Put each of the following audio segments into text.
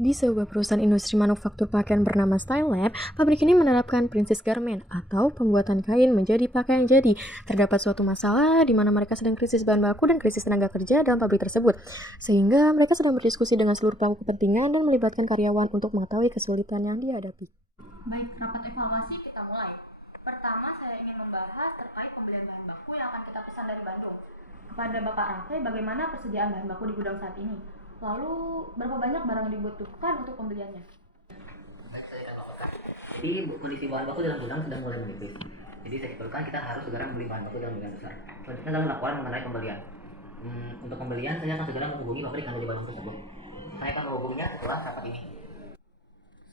Di sebuah perusahaan industri manufaktur pakaian bernama Style Lab, pabrik ini menerapkan princess garment atau pembuatan kain menjadi pakaian jadi. Terdapat suatu masalah di mana mereka sedang krisis bahan baku dan krisis tenaga kerja dalam pabrik tersebut. Sehingga mereka sedang berdiskusi dengan seluruh pelaku kepentingan dan melibatkan karyawan untuk mengetahui kesulitan yang dihadapi. Baik, rapat evaluasi kita mulai. Pertama, saya ingin membahas terkait pembelian bahan baku yang akan kita pesan dari Bandung. Kepada Bapak Raffi, bagaimana persediaan bahan baku di gudang saat ini? Lalu, berapa banyak barang yang dibutuhkan untuk pembeliannya? Jadi kondisi bahan baku dalam gudang sedang mulai menipis. Jadi saya perlukan kita harus segera membeli bahan baku dalam jumlah besar. Selanjutnya dalam laporan mengenai pembelian. Untuk pembelian saya akan segera menghubungi pabrik yang ada di Bandung tersebut. Saya akan menghubunginya setelah rapat ini.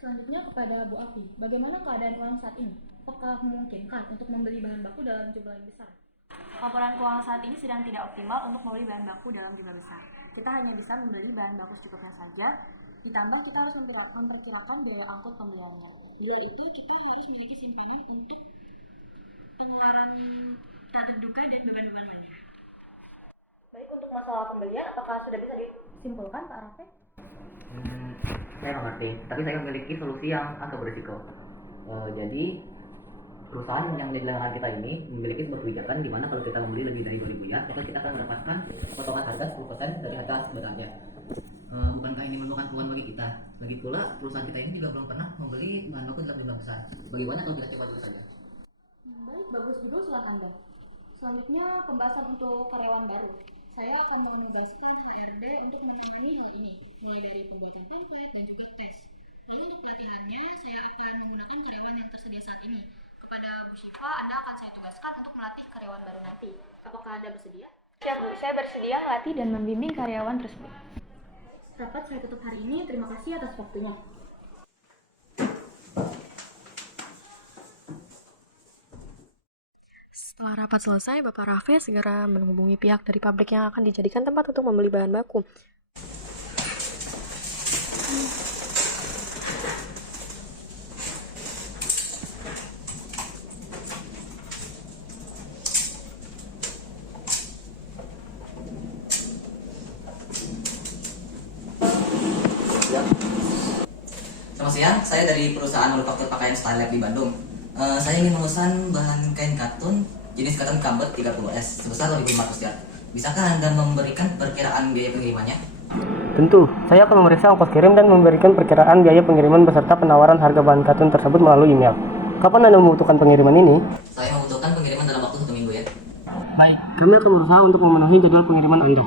Selanjutnya kepada Bu Afi, bagaimana keadaan uang saat ini? Apakah memungkinkan untuk membeli bahan baku dalam jumlah yang besar? Laporan keuangan saat ini sedang tidak optimal untuk membeli bahan baku dalam jumlah besar. Kita hanya bisa membeli bahan baku secukupnya saja, ditambah kita harus memperkirakan biaya angkut pembeliannya. Bila itu, kita harus memiliki simpanan untuk pengeluaran tak terduga dan beban-beban lainnya. Baik, untuk masalah pembelian, apakah sudah bisa disimpulkan, Pak Raffi? Saya mengerti, tapi saya memiliki solusi yang agak berisiko. Jadi perusahaan yang di belakang kita ini memiliki sebuah kebijakan di mana kalau kita membeli lebih dari 2.000 ya, maka kita akan mendapatkan potongan harga 10% dari harga sebenarnya. Bukankah ini merupakan peluang bagi kita? Lagi pula perusahaan kita ini juga belum pernah membeli bahan baku dalam jumlah besar. Bagaimana kalau kita coba dulu saja? Baik, bagus dulu silakan Bang. Selanjutnya pembahasan untuk karyawan baru. Saya akan menugaskan HRD untuk menangani hal ini, mulai dari pembuatan template dan juga tes. Lalu untuk pelatihannya, saya akan menggunakan karyawan yang tersedia saat ini. Kepada Bu Syifa, Anda akan saya tugaskan untuk melatih karyawan baru nanti. Apakah Anda bersedia? Siap Bu, saya bersedia melatih dan membimbing karyawan tersebut. Rapat saya tutup hari ini, terima kasih atas waktunya. Setelah rapat selesai, Bapak Raffi segera menghubungi pihak dari pabrik yang akan dijadikan tempat untuk membeli bahan baku. Selamat siang, saya dari perusahaan manufaktur pakaian Style Lab di Bandung. Saya ingin memesan bahan kain katun jenis katun Kambet 30S sebesar 1.500 yard. Bisakah Anda memberikan perkiraan biaya pengirimannya? Tentu, saya akan memeriksa ongkos kirim dan memberikan perkiraan biaya pengiriman beserta penawaran harga bahan katun tersebut melalui email. Kapan Anda membutuhkan pengiriman ini? Saya membutuhkan pengiriman dalam waktu 1 minggu ya. Baik, kami akan berusaha untuk memenuhi jadwal pengiriman Anda.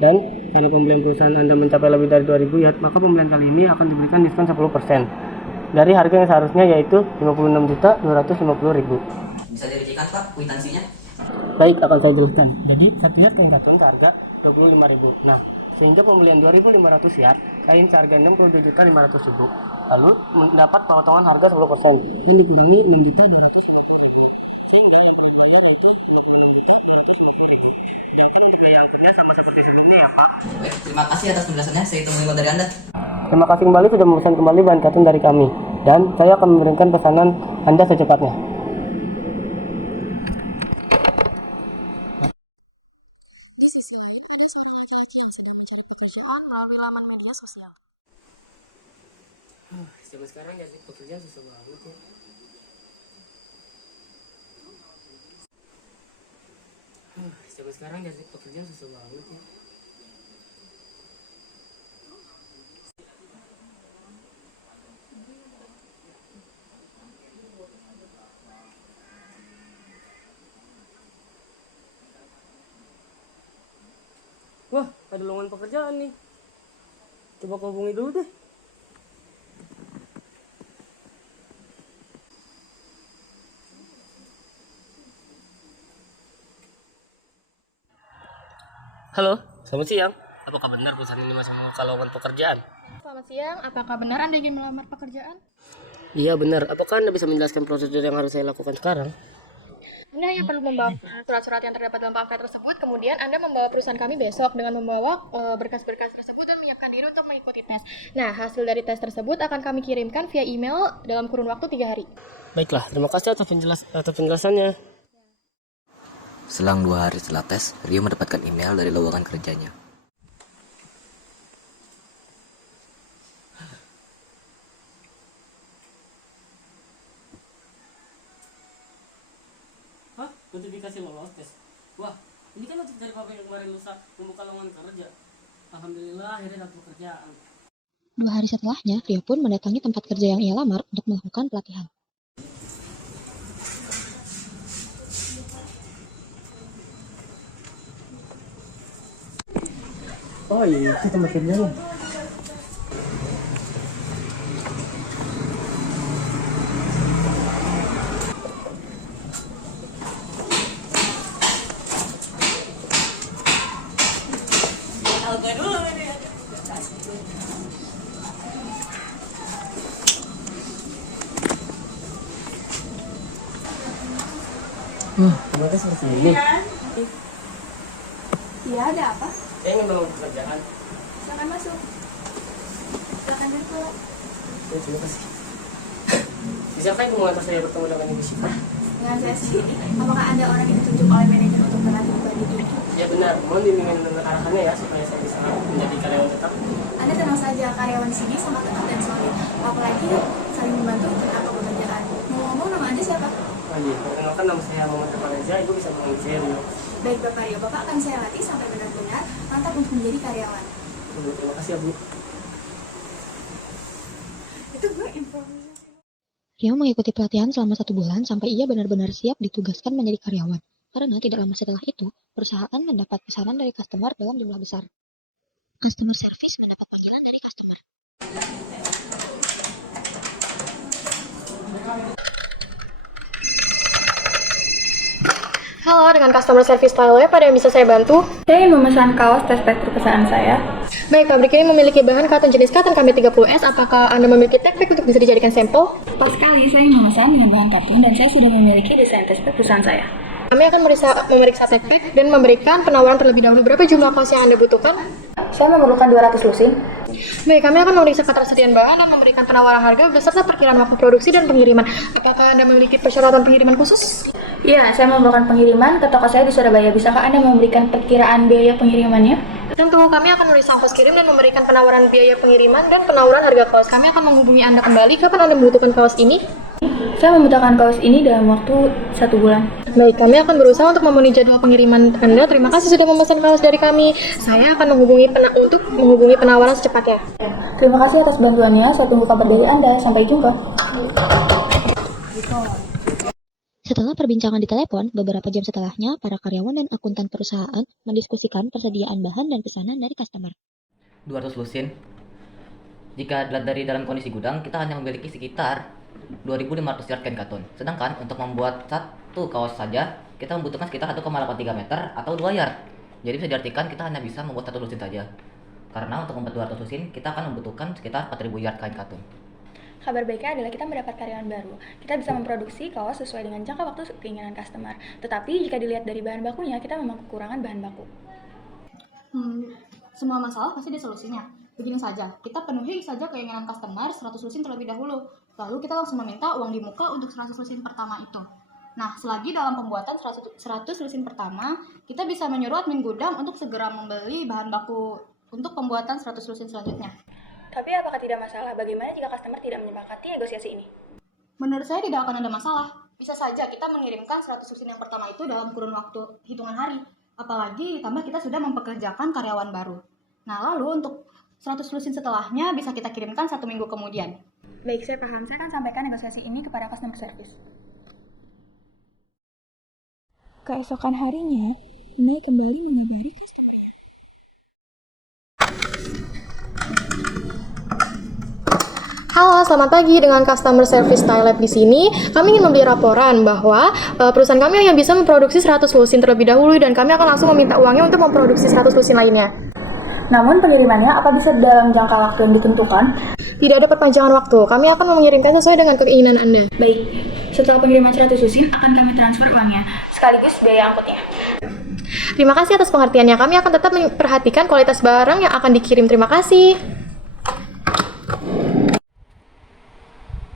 Dan karena pembelian perusahaan Anda mencapai lebih dari 2.000 yard, maka pembelian kali ini akan diberikan diskon 10% dari harga yang seharusnya yaitu 56.250.000. Bisa dirincikan Pak kwitansinya? Baik, akan saya jelaskan. Jadi, satu yard kain katun seharga 25.000. Nah, sehingga pembelian 2.500 yard, kain seharga 62.500.000. Lalu mendapat potongan harga 10% yang dikurangi 6.250.000. Sehingga Baik, terima kasih atas penjelasannya. Saya tunggu email dari Anda. terima kasih kembali sudah memesan kembali bahan katun dari kami. Dan saya akan memberikan pesanan Anda secepatnya. Sampai sekarang jadi pekerjaan susah banget ya. Sampai sekarang jadi pekerjaan susah banget ya. Wah, ada lowongan pekerjaan nih. Coba kau hubungi dulu deh. Halo, selamat siang. Apakah benar perusahaan ini masih membuka lowongan pekerjaan? Selamat siang, apakah benar Anda ingin melamar pekerjaan? Iya benar. Apakah Anda bisa menjelaskan prosedur yang harus saya lakukan sekarang? Anda hanya perlu membawa surat-surat yang terdapat dalam pamflet tersebut, kemudian Anda membawa perusahaan kami besok dengan membawa berkas-berkas tersebut dan menyiapkan diri untuk mengikuti tes. Nah, hasil dari tes tersebut akan kami kirimkan via email dalam kurun waktu 3 hari. Baiklah, terima kasih atas penjelasannya. Selang 2 hari setelah tes, Rio mendapatkan email dari lowongan kerjanya. notifikasi lolos tes. Wah, ini kan notif dari papa yang kemarin lusa membuka lowongan kerja. Alhamdulillah akhirnya dapat pekerjaan. 2 hari setelahnya, Rio pun mendatangi tempat kerja yang ia lamar untuk melakukan pelatihan. Oh iya, itu tempat kerjanya. Terima kasih seperti ini. Iya, ada apa? Saya ingin melamar pekerjaan. Silakan masuk. Silakan duduk. Ya, terima kasih. Bisakah ibu mengantar saya bertemu dengan ibu Syifa? Dengan saya sendiri, apakah Anda orang yang ditunjuk oleh manajer untuk berlatih pribadi ini? Ya benar, mohon bimbingan dan arahannya ya supaya saya bisa menjadi karyawan tetap. Anda tenang saja, karyawan di sini sangat ketat dan solid. Apalagi saling membantu tentang pekerjaan. Ngomong-ngomong, nama Anda siapa? Oh iya, perkenalkan nama saya Muhammad Reza, ibu bisa memanggil saya Rio. Baik Bapak Rio, Bapak akan saya latih sampai benar-benar mantap untuk menjadi karyawan. Terima kasih ya Bu. Itu gue improvisasi. Rio mengikuti pelatihan selama 1 bulan sampai ia benar-benar siap ditugaskan menjadi karyawan. Karena tidak lama setelah itu, perusahaan mendapat pesanan dari customer dalam jumlah besar. Customer service mendapat panggilan dari customer. Halo, dengan customer service Thailand, ada yang bisa saya bantu? Saya ingin memesan kaos tes perusahaan saya. Baik, pabrik ini memiliki bahan cotton jenis cotton KM30S. Apakah Anda memiliki tag pack untuk bisa dijadikan sampel? Pas sekali saya ingin memesan dengan bahan katun dan saya sudah memiliki desain tes perusahaan saya. Kami akan memeriksa tag pack dan memberikan penawaran terlebih dahulu. Berapa jumlah kaos yang Anda butuhkan? Saya memerlukan 200 lusin. Baik, kami akan memeriksa ketersediaan bahan dan memberikan penawaran harga beserta perkiraan waktu produksi dan pengiriman. Apakah Anda memiliki persyaratan pengiriman khusus? Iya, saya memerlukan pengiriman ke toko saya di Surabaya. Bisakah Anda memberikan perkiraan biaya pengirimannya? Tentu, kami akan menulis ongkos kirim dan memberikan penawaran biaya pengiriman dan penawaran harga kaos. Kami akan menghubungi Anda kembali kapan Anda membutuhkan kaos ini. Saya membutuhkan kaos ini dalam waktu 1 bulan. Baik, kami akan berusaha untuk memenuhi jadwal pengiriman Anda. Terima kasih sudah memesan kaos dari kami. Saya akan untuk menghubungi penawaran secepatnya. Terima kasih atas bantuannya. Saya tunggu kabar dari Anda. Sampai jumpa. Setelah perbincangan di telepon, beberapa jam setelahnya, para karyawan dan akuntan perusahaan mendiskusikan persediaan bahan dan pesanan dari customer. 200 lusin. Jika dilihat dari dalam kondisi gudang, kita hanya memiliki sekitar 2.500 yard kain katun. Sedangkan untuk membuat satu kaos saja, kita membutuhkan sekitar 1,83 meter atau 2 yard. Jadi bisa diartikan kita hanya bisa membuat 1 lusin saja. Karena untuk membuat 200 lusin, kita akan membutuhkan sekitar 4.000 yard kain katun. Kabar baiknya adalah kita mendapat karyawan baru. Kita bisa memproduksi kaos sesuai dengan jangka waktu keinginan customer. Tetapi jika dilihat dari bahan bakunya, kita memang kekurangan bahan baku. Semua masalah pasti ada solusinya. Begini saja, kita penuhi saja keinginan customer 100 lusin terlebih dahulu. Lalu kita langsung meminta uang di muka untuk 100 lusin pertama itu. Nah, selagi dalam pembuatan 100 lusin pertama, kita bisa menyuruh admin gudang untuk segera membeli bahan baku untuk pembuatan 100 lusin selanjutnya. Tapi apakah tidak masalah? Bagaimana jika customer tidak menyepakati negosiasi ini? Menurut saya tidak akan ada masalah. Bisa saja kita mengirimkan 100 lusin yang pertama itu dalam kurun waktu hitungan hari. Apalagi ditambah kita sudah mempekerjakan karyawan baru. Nah, lalu untuk 100 lusin setelahnya bisa kita kirimkan 1 minggu kemudian. Baik, saya paham. Saya akan sampaikan negosiasi ini kepada customer service. Keesokan harinya, Mei kembali mengabari Halo, selamat pagi dengan customer service Thailand di sini. Kami ingin membeli laporan bahwa perusahaan kami hanya bisa memproduksi 100 lusin terlebih dahulu dan kami akan langsung meminta uangnya untuk memproduksi 100 lusin lainnya. Namun pengirimannya apa bisa dalam jangka waktu yang ditentukan? Tidak ada perpanjangan waktu. Kami akan mengirimkan sesuai dengan keinginan Anda. Baik, setelah pengiriman 100 lusin akan kami transfer uangnya, sekaligus biaya angkutnya. Terima kasih atas pengertiannya. Kami akan tetap memperhatikan kualitas barang yang akan dikirim. Terima kasih.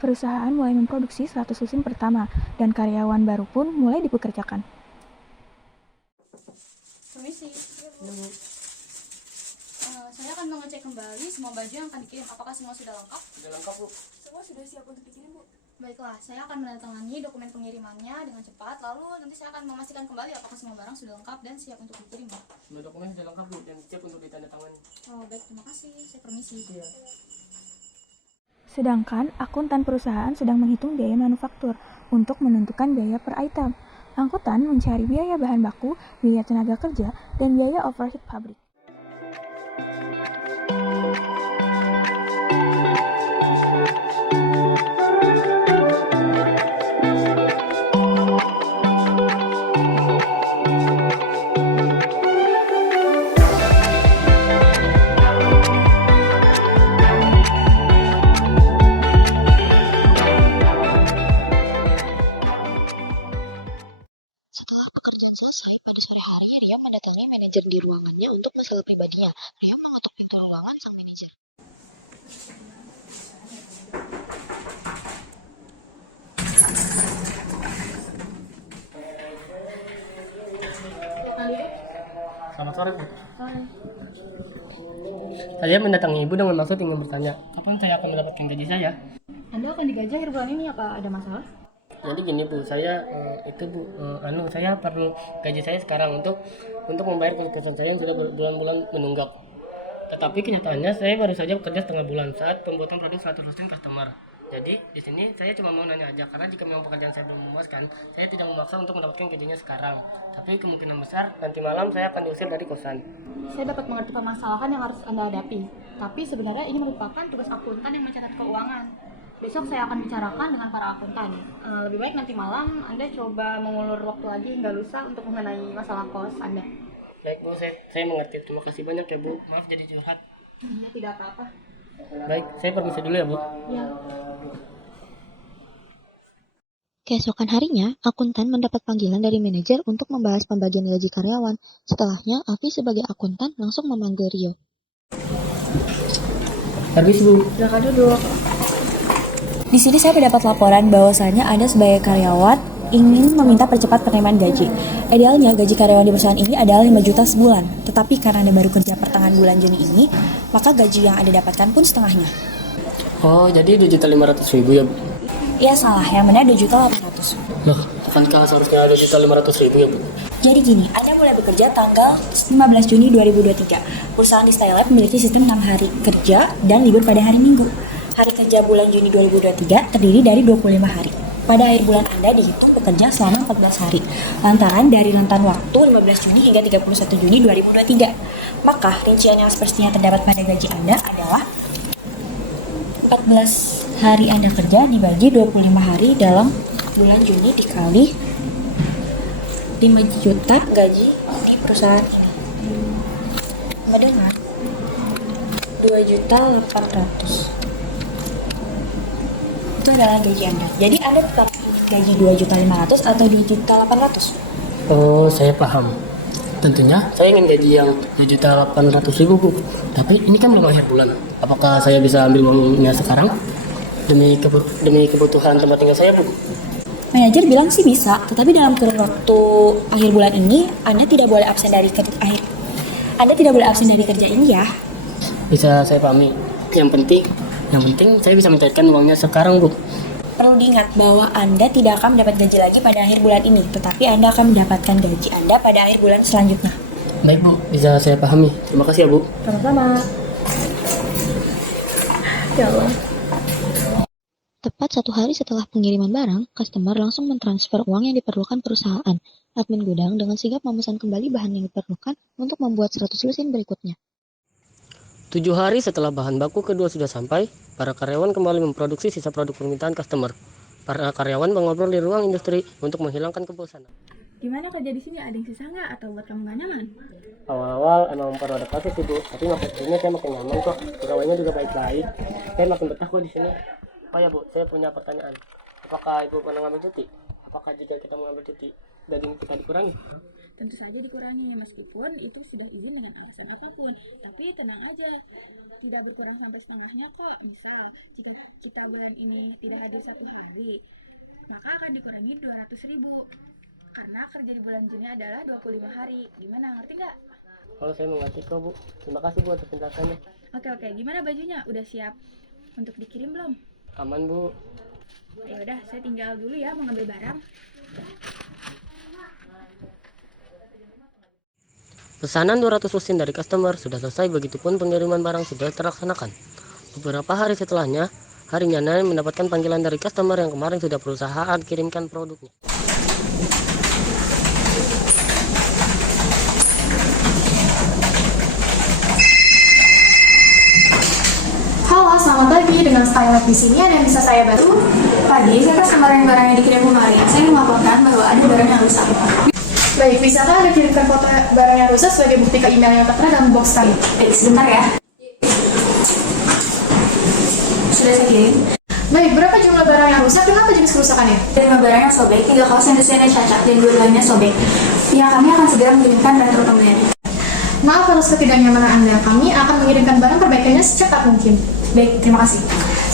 Perusahaan mulai memproduksi 100 lusin pertama, dan karyawan baru pun mulai dipekerjakan. Permisi. Saya akan mengecek kembali semua baju yang akan dikirim. Apakah semua sudah lengkap? Sudah lengkap Bu. Semua sudah siap untuk dikirim, Bu. Baiklah, saya akan menandatangani dokumen pengirimannya dengan cepat, lalu nanti saya akan memastikan kembali apakah semua barang sudah lengkap dan siap untuk dikirim, Pak. Semua dokumen sudah lengkap Bu dan siap untuk ditandatangani. Oh, baik, terima kasih. Saya permisi. Iya. Sedangkan akuntan perusahaan sedang menghitung biaya manufaktur untuk menentukan biaya per item. Angkutan mencari biaya bahan baku, biaya tenaga kerja, dan biaya overhead pabrik. Setelah pekerjaan selesai, pada sore hari Ria mendatangi manajer di ruangannya untuk masalah pribadinya. Ria mengetuk pintu ruangan sang manajer. Selamat sore Bu. Saya mendatangi Ibu dengan maksud ingin bertanya, kapan saya akan mendapatkan gaji saya? Anda akan digaji akhir bulan ini, apa ada masalah? Jadi gini Bu, saya saya perlu gaji saya sekarang untuk membayar kegiatan saya yang sudah berbulan-bulan menunggak. Tetapi kenyataannya saya baru saja bekerja setengah bulan saat pembuatan produk 100% customer. Jadi di sini saya cuma mau nanya aja, karena jika memang pekerjaan saya belum memuaskan, saya tidak memaksa untuk mendapatkan gajinya sekarang. Tapi kemungkinan besar nanti malam saya akan diusir dari kosan. Saya dapat mengerti permasalahan yang harus Anda hadapi, tapi sebenarnya ini merupakan tugas akuntan yang mencatat keuangan. Besok saya akan bicarakan dengan para akuntan. Lebih baik nanti malam Anda coba mengulur waktu lagi hingga lusa untuk mengenai masalah kos Anda. Baik Bu, saya mengerti. Terima kasih banyak ya Bu. Maaf jadi curhat. Ya, tidak apa-apa. Baik, saya permisi dulu ya Bu. Ya. Keesokan harinya, akuntan mendapat panggilan dari manajer untuk membahas pembagian gaji karyawan. Setelahnya, Afi sebagai akuntan langsung memanggil Rio. Habis Bu. Silakan duduk. Di sini saya mendapat laporan bahwasanya Anda sebagai karyawan ingin meminta percepat penerimaan gaji. Idealnya gaji karyawan di perusahaan ini adalah 5 juta sebulan. Tetapi karena Anda baru kerja pertengahan bulan Juni ini, maka gaji yang Anda dapatkan pun setengahnya. Oh, jadi 2.500.000 ya Bu? Iya salah, yang benar 2.800.000. Loh, kan seharusnya 2.500.000 ya Bu? Jadi gini, Anda mulai bekerja tanggal 15 Juni 2023. Perusahaan di Stylelab memiliki sistem 6 hari kerja dan libur pada hari Minggu. Hari kerja bulan Juni 2023 terdiri dari 25 hari. Pada akhir bulan Anda dihitung bekerja selama 14 hari. Lantaran dari rentan waktu 15 Juni hingga 31 Juni 2023. Maka rincian yang sepertinya terdapat pada gaji Anda adalah 14 hari Anda kerja dibagi 25 hari dalam bulan Juni dikali 5 juta gaji di perusahaan ini. Mendengar 2.800.000 itu adalah gaji Anda. Jadi Anda tetap gaji 2.500.000 atau 2.800.000? Oh, saya paham. Tentunya saya ingin gaji yang 2.800.000 Bu. Tapi ini kan belum akhir bulan. Apakah saya bisa ambil uangnya sekarang demi kebutuhan tempat tinggal saya Bu? Manajer bilang sih bisa, tetapi dalam kurun waktu akhir bulan ini Anda tidak boleh absen dari kerja ini ya. Bisa saya pahami. Yang penting saya bisa mencairkan uangnya sekarang Bu. Perlu diingat bahwa Anda tidak akan mendapat gaji lagi pada akhir bulan ini, tetapi Anda akan mendapatkan gaji Anda pada akhir bulan selanjutnya. Baik Bu, bisa saya pahami. Terima kasih ya Bu. Sama-sama. Ya Allah. Tepat 1 hari setelah pengiriman barang, customer langsung mentransfer uang yang diperlukan perusahaan. Admin gudang dengan sigap memesan kembali bahan yang diperlukan untuk membuat 100 lusin berikutnya. 7 hari setelah bahan baku kedua sudah sampai, para karyawan kembali memproduksi sisa produk permintaan customer. Para karyawan mengobrol di ruang industri untuk menghilangkan kebosanan. Gimana kerja di sini? Ada yang sisa nggak atau buat kamu nggak nyaman? Awal-awal emang perlu adaptasi sih Bu, tapi makin sini saya makin nyaman kok. Pegawainya juga baik-baik. Saya makin betah kok di sini. Oh ya Bu, saya punya pertanyaan. Apakah Ibu pernah ngambil cuti? Apakah jika kita mengambil cuti, gaji kita dikurangi? Tentu saja dikurangi, meskipun itu sudah izin dengan alasan apapun. Tapi tenang aja, tidak berkurang sampai setengahnya kok. Misal, jika kita bulan ini tidak hadir 1 hari, maka akan dikurangi 200.000. Karena kerja di bulan Juni adalah 25 hari. Gimana, ngerti nggak? Oh, saya mengerti kok Bu. Terima kasih Bu atas penjelasannya. Oke, gimana bajunya? Udah siap untuk dikirim belum? Aman Bu. Ya udah, saya tinggal dulu ya mengambil barang. Pesanan 200 lusin dari customer sudah selesai, begitupun pengiriman barang sudah terlaksanakan. Beberapa hari setelahnya, harinya Nai mendapatkan panggilan dari customer yang kemarin sudah perusahaan kirimkan produknya. Halo, selamat pagi. Dengan Style di sini ada yang bisa saya bantu? Pagi, saya customer yang barangnya dikirim kemarin. Saya melaporkan bahwa ada barang yang rusak. Baik, bisakah Anda kirimkan foto barang yang rusak sebagai bukti ke email yang tertera dalam box kami? Baik, sebentar ya. Sudah saya kirim. Baik, berapa jumlah barang yang rusak dan apa jenis kerusakannya? 5 barang yang sobek, 3 kaos yang desainnya cacat, dan 2 lainnya sobek. Ya, kami akan segera mengirimkan retro pembelian. Maaf atas ketidaknyamanan Anda, kami akan mengirimkan barang perbaikannya secepat mungkin. Baik, terima kasih.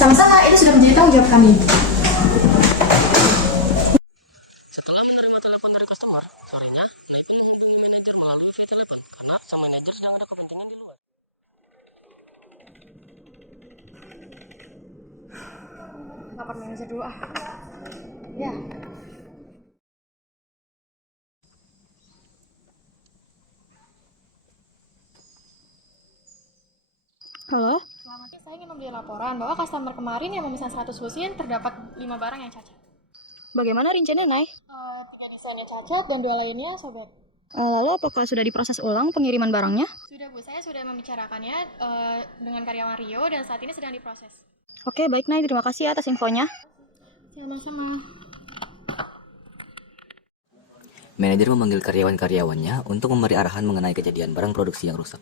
Sama-sama, itu sudah menjadi tanggung jawab kami. Setelah menerima telepon dari customer, sorenya Nai pun menghubungi manajer melalui via telepon karena sang manajer sedang ada kepentingan di luar. Lapor manajer dulu ah. Ya. Halo? Selamat siang, saya ingin membeli laporan bahwa customer kemarin yang memesan 100 lusin terdapat 5 barang yang cacat. Bagaimana rinciannya, Nay? 3 desainnya cacat dan 2 lainnya sobek. Lalu apakah sudah diproses ulang pengiriman barangnya? Sudah Bu, saya sudah membicarakannya dengan karyawan Rio dan saat ini sedang diproses. Oke, baik Nay, terima kasih atas infonya. Sama-sama. Manajer memanggil karyawan-karyawannya untuk memberi arahan mengenai kejadian barang produksi yang rusak.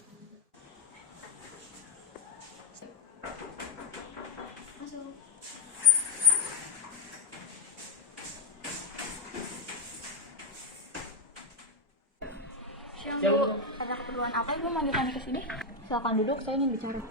Siang Bu, ada keperluan apa Ibu manggil kami ke sini? Silakan duduk, saya ingin bicara.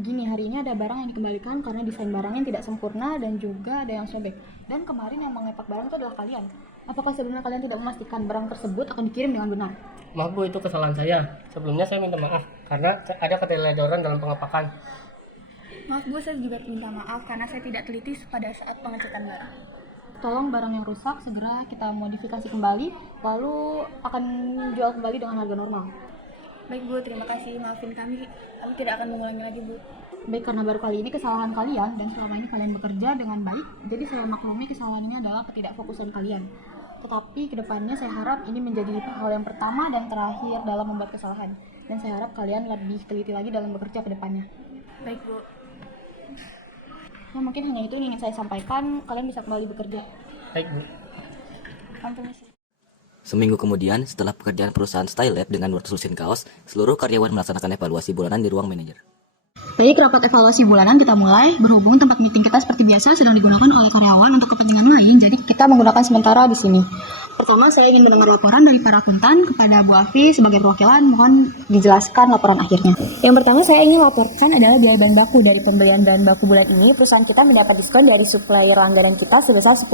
Gini, hari ini ada barang yang dikembalikan karena desain barangnya tidak sempurna dan juga ada yang sobek. Dan kemarin yang mengepak barang itu adalah kalian. Apakah sebelumnya kalian tidak memastikan barang tersebut akan dikirim dengan benar? Maaf Bu, itu kesalahan saya. Sebelumnya saya minta maaf karena ada keteledoran dalam pengepakan. Maaf Bu, saya juga minta maaf karena saya tidak teliti pada saat pengecekan barang. Tolong barang yang rusak segera kita modifikasi kembali, lalu akan jual kembali dengan harga normal. Baik Bu, terima kasih. Maafin kami tidak akan mengulangi lagi Bu. Baik, karena baru kali ini kesalahan kalian dan selama ini kalian bekerja dengan baik, jadi saya maklumi kesalahan ini adalah ketidakfokusan kalian. Tetapi kedepannya saya harap ini menjadi hal yang pertama dan terakhir dalam membuat kesalahan. Dan saya harap kalian lebih teliti lagi dalam bekerja kedepannya. Baik Bu. Ya, mungkin hanya itu yang ingin saya sampaikan. Kalian bisa kembali bekerja. Baik Bu. Permisi. Seminggu kemudian, setelah pekerjaan perusahaan Style Lab dengan 200 lusin kaos, seluruh karyawan melaksanakan evaluasi bulanan di ruang manajer. Baik, rapat evaluasi bulanan kita mulai. Berhubung tempat meeting kita seperti biasa sedang digunakan oleh karyawan untuk kepentingan lain, jadi kita menggunakan sementara di sini. Pertama, saya ingin mendengar laporan dari para akuntan kepada Bu Afi sebagai perwakilan. Mohon dijelaskan laporan akhirnya. Yang pertama saya ingin laporkan adalah biaya bahan baku. Dari pembelian bahan baku bulan ini, perusahaan kita mendapat diskon dari supplier langganan kita sebesar 10%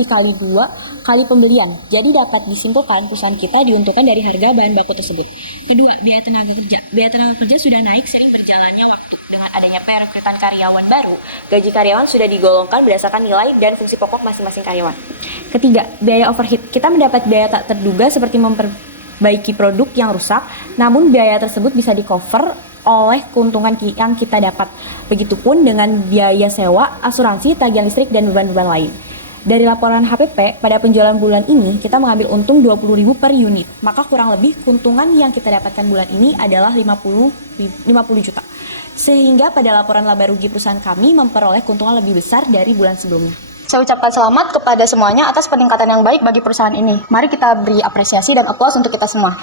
dikali 2 kali pembelian. Jadi dapat disimpulkan perusahaan kita diuntungkan dari harga bahan baku tersebut. Kedua, biaya tenaga kerja. Biaya tenaga kerja sudah naik sering berjalannya waktu. Dengan adanya perekrutan karyawan baru, gaji karyawan sudah digolongkan berdasarkan nilai dan fungsi pokok masing-masing karyawan. Ketiga, biaya overhead. Kita mendapat biaya tak terduga seperti memperbaiki produk yang rusak, namun biaya tersebut bisa di-cover oleh keuntungan yang kita dapat. Begitupun dengan biaya sewa, asuransi, tagihan listrik, dan beban-beban lain. Dari laporan HPP, pada penjualan bulan ini, kita mengambil untung 20.000 per unit. Maka kurang lebih keuntungan yang kita dapatkan bulan ini adalah 50 juta. Sehingga pada laporan laba rugi perusahaan kami memperoleh keuntungan lebih besar dari bulan sebelumnya. Saya ucapkan selamat kepada semuanya atas peningkatan yang baik bagi perusahaan ini. Mari kita beri apresiasi dan aplaus untuk kita semua.